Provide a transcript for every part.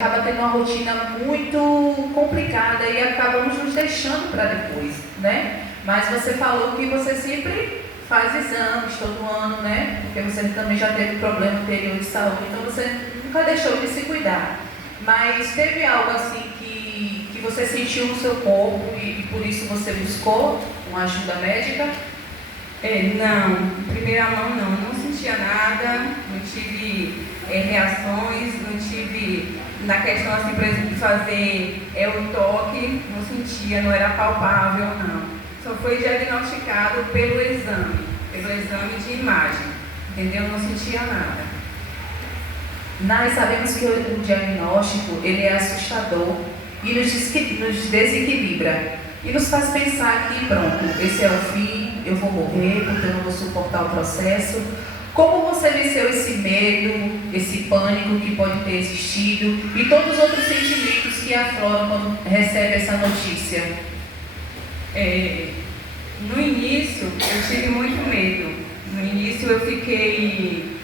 Acaba tendo uma rotina muito complicada e acabamos nos deixando para depois, né? Mas você falou que você sempre faz exames todo ano, né? Porque você também já teve problema anterior de saúde, então você nunca deixou de se cuidar. Mas teve algo assim que você sentiu no seu corpo e por isso você buscou uma ajuda médica? Não, em primeira mão não sentia nada, não tive reações, não tive, na questão assim, por exemplo, de fazer o toque, não sentia, não era palpável, não. Só foi diagnosticado pelo exame de imagem, entendeu? Não sentia nada. Nós sabemos que o diagnóstico ele é assustador e nos desequilibra. E nos faz pensar que, pronto, esse é o fim, eu vou morrer porque eu não vou suportar o processo. Como você venceu esse medo, esse pânico que pode ter existido e todos os outros sentimentos que afloram quando recebe essa notícia? No início, eu tive muito medo. No início, eu fiquei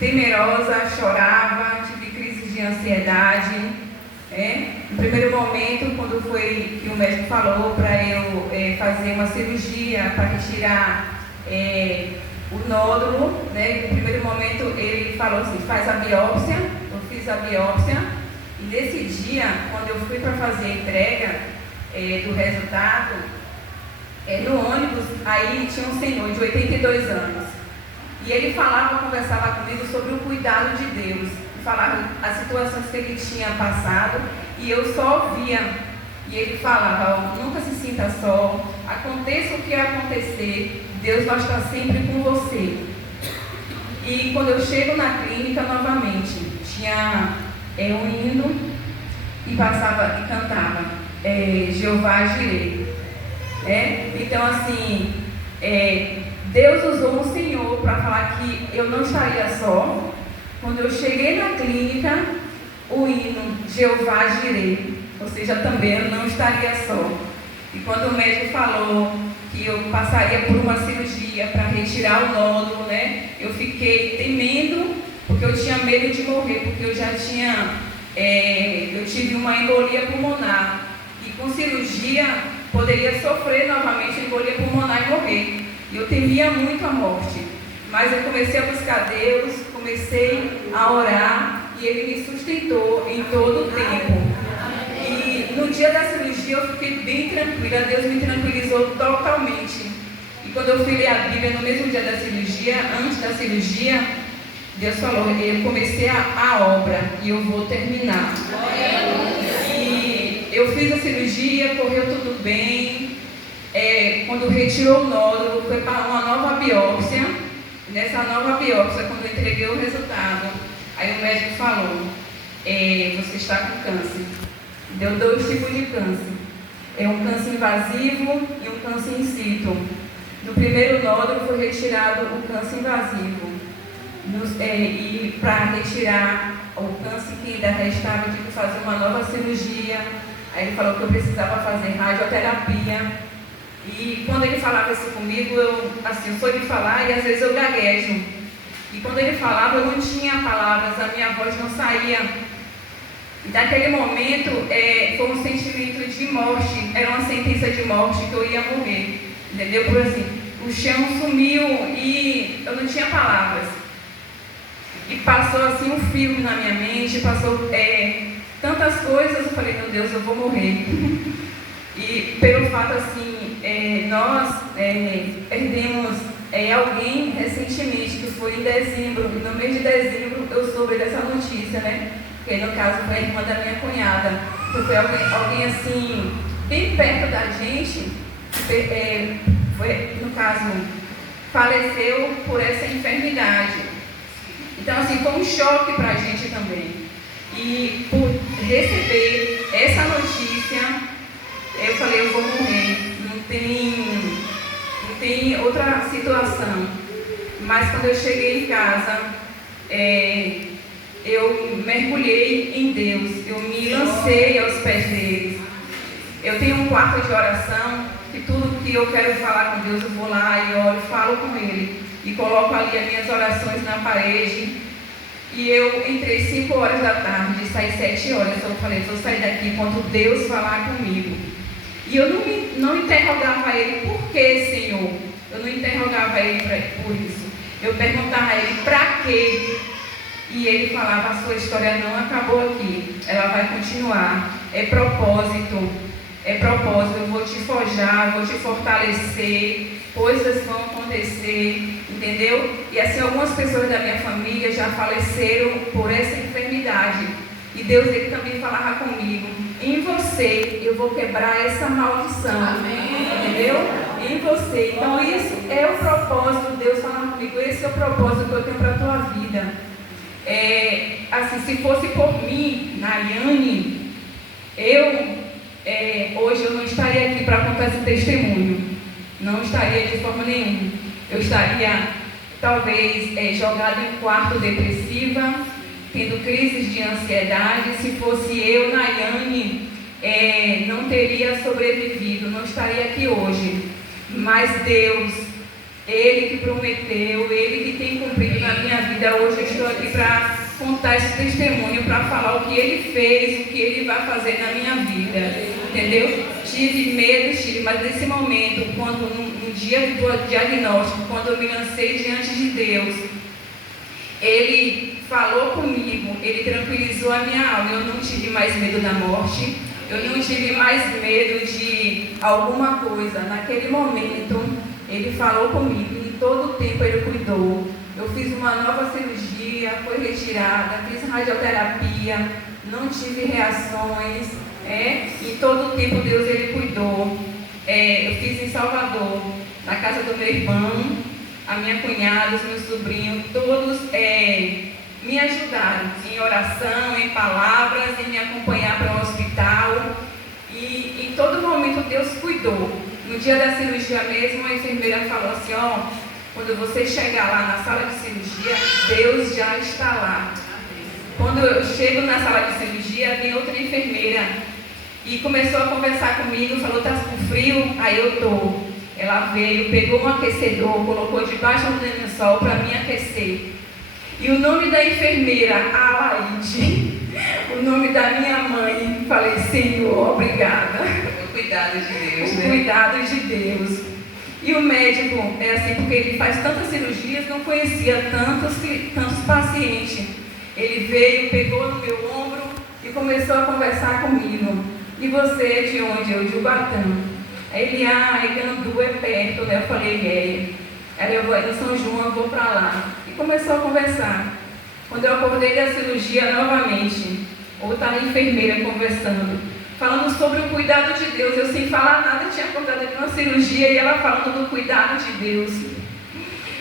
temerosa, chorava, tive crises de ansiedade. No primeiro momento, quando foi que o médico falou para eu fazer uma cirurgia para retirar o nódulo, né? No primeiro momento ele falou assim, faz a biópsia. Eu fiz a biópsia e nesse dia, quando eu fui para fazer a entrega do resultado, no ônibus, aí tinha um senhor de 82 anos e ele conversava comigo sobre o cuidado de Deus. Falava as situações que ele tinha passado e eu só ouvia. E ele falava, nunca se sinta só, aconteça o que acontecer, Deus vai estar sempre com você. E quando eu chego na clínica novamente, tinha um hino e passava e cantava Jeová Jireh. Então assim, Deus usou o Senhor para falar que eu não estaria só. Quando eu cheguei na clínica, o hino Jeová Jireh, ou seja, também eu não estaria só. E quando o médico falou que eu passaria por uma cirurgia para retirar o nódulo, né, eu fiquei temendo, porque eu tinha medo de morrer, porque eu já tinha, eu tive uma embolia pulmonar. E com cirurgia, poderia sofrer novamente a embolia pulmonar e morrer. E eu temia muito a morte. Mas eu comecei a buscar Deus, comecei a orar e Ele me sustentou em todo o tempo. E no dia da cirurgia eu fiquei bem tranquila, Deus me tranquilizou totalmente. E quando eu fui ler a Bíblia no mesmo dia da cirurgia, antes da cirurgia, Deus falou, eu comecei a obra e eu vou terminar. E eu fiz a cirurgia, correu tudo bem. Quando retirou o nódulo, foi para uma nova biópsia. Nessa nova biópsia, quando eu entreguei o resultado, aí o médico falou, você está com câncer. Deu 2 tipos de câncer. Um câncer invasivo e um câncer in situ. No primeiro nódulo foi retirado o câncer invasivo. E para retirar o câncer que ainda restava, eu tive que fazer uma nova cirurgia. Aí ele falou que eu precisava fazer radioterapia. E quando ele falava isso comigo, eu sou de falar e às vezes eu gaguejo. E quando ele falava, eu não tinha palavras, a minha voz não saía. E naquele momento, foi um sentimento de morte, era uma sentença de morte que eu ia morrer. Entendeu? Por assim, o chão sumiu e eu não tinha palavras. E passou assim um filme na minha mente, passou tantas coisas, eu falei, meu Deus, eu vou morrer. E pelo fato assim, nós perdemos alguém recentemente, que foi em dezembro, e no mês de dezembro eu soube dessa notícia, né? Que no caso foi a irmã da minha cunhada, que foi alguém assim, bem perto da gente, no caso, faleceu por essa enfermidade. Então assim, foi um choque para a gente também. E por receber essa notícia, eu falei, eu vou morrer, não tem outra situação. Mas quando eu cheguei em casa, eu mergulhei em Deus, eu me lancei aos pés dele. Eu tenho um quarto de oração, que tudo que eu quero falar com Deus, eu vou lá e oro, falo com Ele. E coloco ali as minhas orações na parede. E eu entrei 5 horas da tarde, saí 7 horas. Eu falei, vou sair daqui quando Deus falar comigo. E eu não interrogava ele, por que, Senhor? Eu não interrogava ele por isso. Eu perguntava a ele, para quê? E ele falava, a sua história não acabou aqui, ela vai continuar. É propósito, eu vou te forjar, vou te fortalecer, coisas vão acontecer, entendeu? E assim, algumas pessoas da minha família já faleceram por essa enfermidade. E Deus, ele também falava comigo, em você eu vou quebrar essa maldição. Amém. Entendeu? Em você. Então isso é o propósito, Deus falando comigo, esse é o propósito que eu tenho para a tua vida. Assim, se fosse por mim, Nayane, hoje eu não estaria aqui para contar esse testemunho. Não estaria de forma nenhuma. Eu estaria, talvez, jogada em um quarto depressiva, tendo crises de ansiedade. Se fosse eu, Nayane, não teria sobrevivido, não estaria aqui hoje. Mas Deus, Ele que prometeu, Ele que tem cumprido na minha vida. Hoje eu estou aqui para contar esse testemunho, para falar o que Ele fez, o que Ele vai fazer na minha vida, entendeu? Tive medo, mas nesse momento, quando no dia do diagnóstico, quando eu me lancei diante de Deus, Ele falou comigo, Ele tranquilizou a minha alma. Eu não tive mais medo da morte, eu não tive mais medo de alguma coisa. Naquele momento, Ele falou comigo e todo o tempo Ele cuidou. Eu fiz uma nova cirurgia, foi retirada, fiz radioterapia, não tive reações, e todo o tempo Deus Ele cuidou. Eu fiz em Salvador, na casa do meu irmão, a minha cunhada, os meus sobrinhos, todos me ajudaram em oração, em palavras, em me acompanhar para o hospital. E em todo momento Deus cuidou. No dia da cirurgia mesmo, a enfermeira falou assim, quando você chegar lá na sala de cirurgia, Deus já está lá. Quando eu chego na sala de cirurgia, vem outra enfermeira e começou a conversar comigo, falou, tá com frio? Aí eu tô. Ela veio, pegou um aquecedor, colocou debaixo do lençol para me aquecer. E o nome da enfermeira, Alaide, o nome da minha mãe, falei, Senhor, obrigada. O cuidado de Deus, né? O cuidado de Deus. E o médico, assim, porque ele faz tantas cirurgias, não conhecia tantos pacientes. Ele veio, pegou no meu ombro e começou a conversar comigo. E você é de onde? Eu de Ubatã. Aí ele, Gandu é perto, né? Eu falei, Aí eu vou no São João, eu vou para lá. E começou a conversar. Quando eu acordei da cirurgia novamente, outra enfermeira conversando, falando sobre o cuidado de Deus. Eu sem falar nada, tinha acordado de uma cirurgia e ela falando do cuidado de Deus.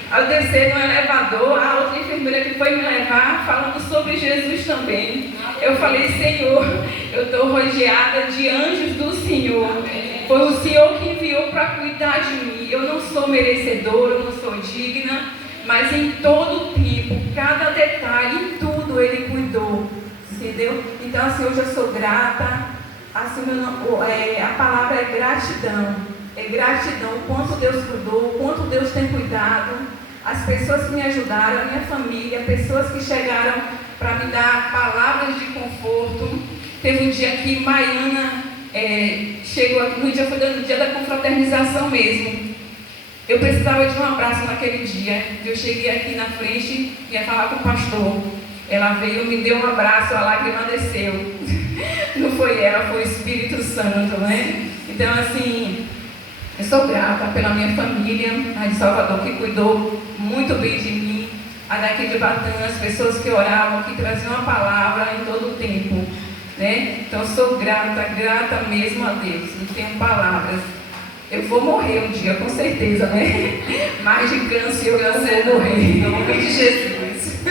Ao descer no elevador, a outra enfermeira que foi me levar, falando sobre Jesus também. Eu falei, Senhor, eu estou rodeada de anjos do Senhor. Foi o Senhor que enviou para cuidar de mim. Eu não sou merecedora, eu não sou digna, mas em todo o tempo, cada detalhe, em tudo Ele cuidou. Entendeu? Então assim, hoje eu sou grata. Assim, a palavra é gratidão. É gratidão, o quanto Deus cuidou, o quanto Deus tem cuidado. As pessoas que me ajudaram, a minha família, pessoas que chegaram para me dar palavras de conforto. Teve um dia que Maiana chegou aqui, foi no dia da confraternização mesmo. Eu precisava de um abraço naquele dia. Eu cheguei aqui na frente, ia falar com o pastor. Ela veio, me deu um abraço, a lágrima desceu. Não foi ela, foi o Espírito Santo, né? Então, assim, eu sou grata pela minha família, a de Salvador, que cuidou muito bem de mim, a daqui de Batã, as pessoas que oravam, que traziam a palavra em todo o tempo, né? Então, eu sou grata mesmo a Deus, não tenho palavras. Eu vou morrer um dia, com certeza, né? Mais de câncer eu não vou morrer. Em nome de Jesus.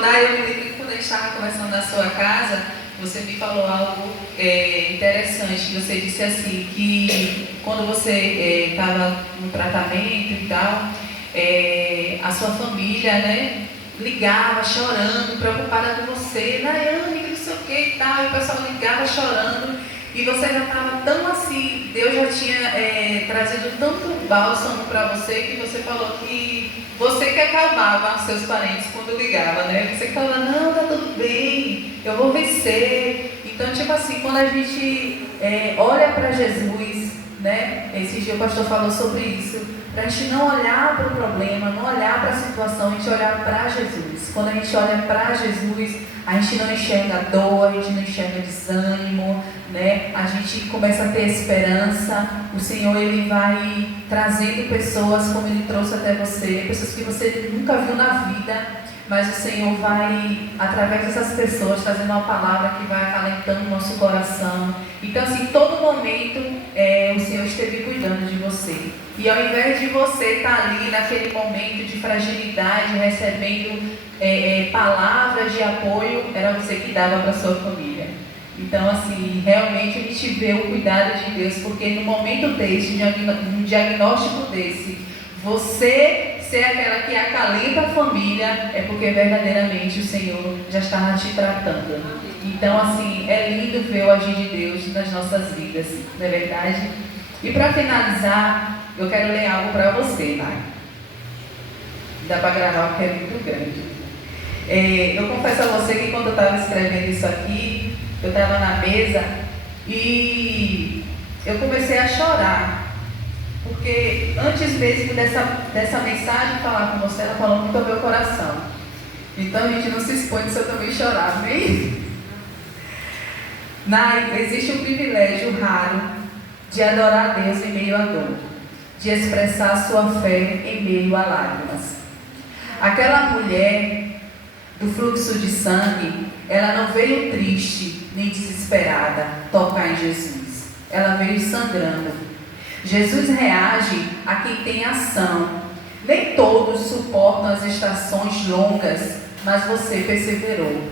Nai, eu me lembro que quando a gente estava conversando na sua casa, você me falou algo interessante. Você disse assim, que quando você estava no tratamento e tal, a sua família, né, ligava chorando, preocupada com você, Nayane, não sei o que e tal, e o pessoal ligava chorando. E você já estava tão assim, Deus já tinha trazido tanto bálsamo para você, que você falou que você que acalmava seus parentes quando ligava, né? Você que falava, não, tá tudo bem, eu vou vencer. Então, tipo assim, quando a gente olha para Jesus, né? Esse dia o pastor falou sobre isso, para a gente não olhar para o problema, não olhar para a situação, a gente olhar para Jesus. Quando a gente olha para Jesus, a gente não enxerga dor, a gente não enxerga desânimo, né? A gente começa a ter esperança. O Senhor, Ele vai trazendo pessoas como Ele trouxe até você, pessoas que você nunca viu na vida, mas o Senhor vai, através dessas pessoas, trazendo uma palavra que vai acalentando o nosso coração. Então, assim, todo momento o Senhor esteve cuidando de você. E ao invés de você estar ali naquele momento de fragilidade, recebendo palavras de apoio, era você que dava para a sua família. Então, assim, realmente a gente vê o cuidado de Deus, porque no momento desse, num diagnóstico desse, você ser aquela que acalenta a família, é porque verdadeiramente o Senhor já está te tratando. Então, assim, é lindo ver o agir de Deus nas nossas vidas, não é verdade? E para finalizar, eu quero ler algo para você, Nai. Dá para gravar porque é muito grande. Eu confesso a você que quando eu estava escrevendo isso aqui, eu estava na mesa e eu comecei a chorar. Porque antes mesmo dessa mensagem falar com você, ela falou muito ao meu coração. Então a gente não se expõe se eu também chorar, amém? Existe um privilégio raro de adorar a Deus em meio à dor, de expressar a sua fé em meio a lágrimas. Aquela mulher do fluxo de sangue, ela não veio triste nem desesperada tocar em Jesus. Ela veio sangrando. Jesus reage a quem tem ação. Nem todos suportam as estações longas, mas você perseverou.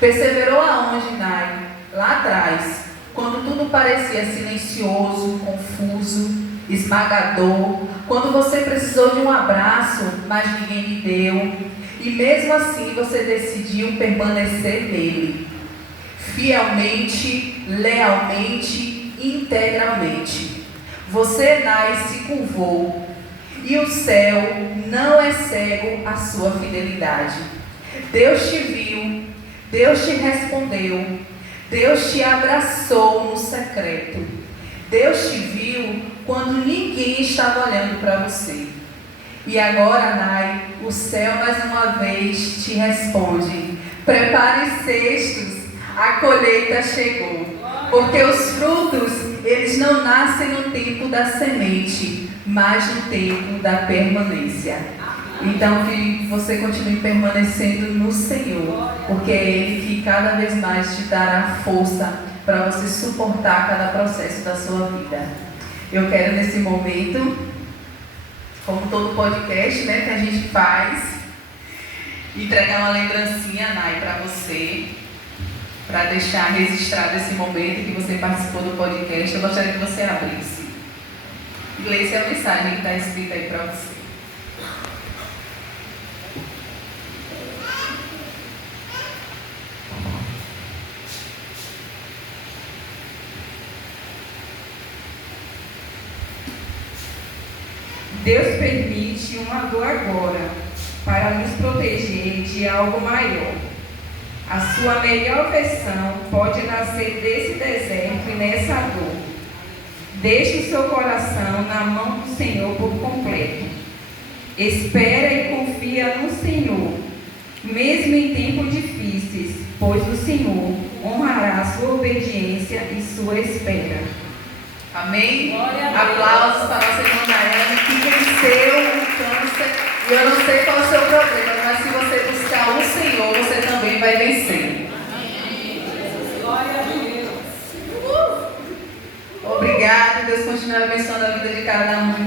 Perseverou aonde, Nai? Lá atrás, quando tudo parecia silencioso, confuso, esmagador, quando você precisou de um abraço, mas ninguém lhe deu, e mesmo assim você decidiu permanecer nele, fielmente, lealmente, integralmente. Você, Nai, se curvou, e o céu não é cego à sua fidelidade. Deus te viu, Deus te respondeu, Deus te abraçou no secreto. Deus te viu quando ninguém estava olhando para você. E agora, Nai, o céu mais uma vez te responde: prepare cestos, a colheita chegou. Porque os frutos, eles não nascem no tempo da semente, mas no tempo da permanência. Então que você continue permanecendo no Senhor, porque é Ele que cada vez mais te dará força para você suportar cada processo da sua vida. Eu quero nesse momento, como todo podcast, né, que a gente faz, entregar uma lembrancinha, Nai, para você, para deixar registrado esse momento que você participou do podcast. Eu gostaria que você abrisse e lesse a mensagem que está escrita aí para você. Deus permite uma dor agora para nos proteger de algo maior. A sua melhor versão pode nascer desse deserto e nessa dor. Deixe o seu coração na mão do Senhor por completo. Espera e confia no Senhor, mesmo em tempos difíceis, pois o Senhor honrará sua obediência e sua espera. Amém? Aplausos para a nossa irmã Daiane, que venceu o câncer. E eu não sei qual é o seu problema, mas se você buscar o Senhor, você também vai vencer. Glória a Deus. Obrigada. Deus continue abençoando a vida de cada um de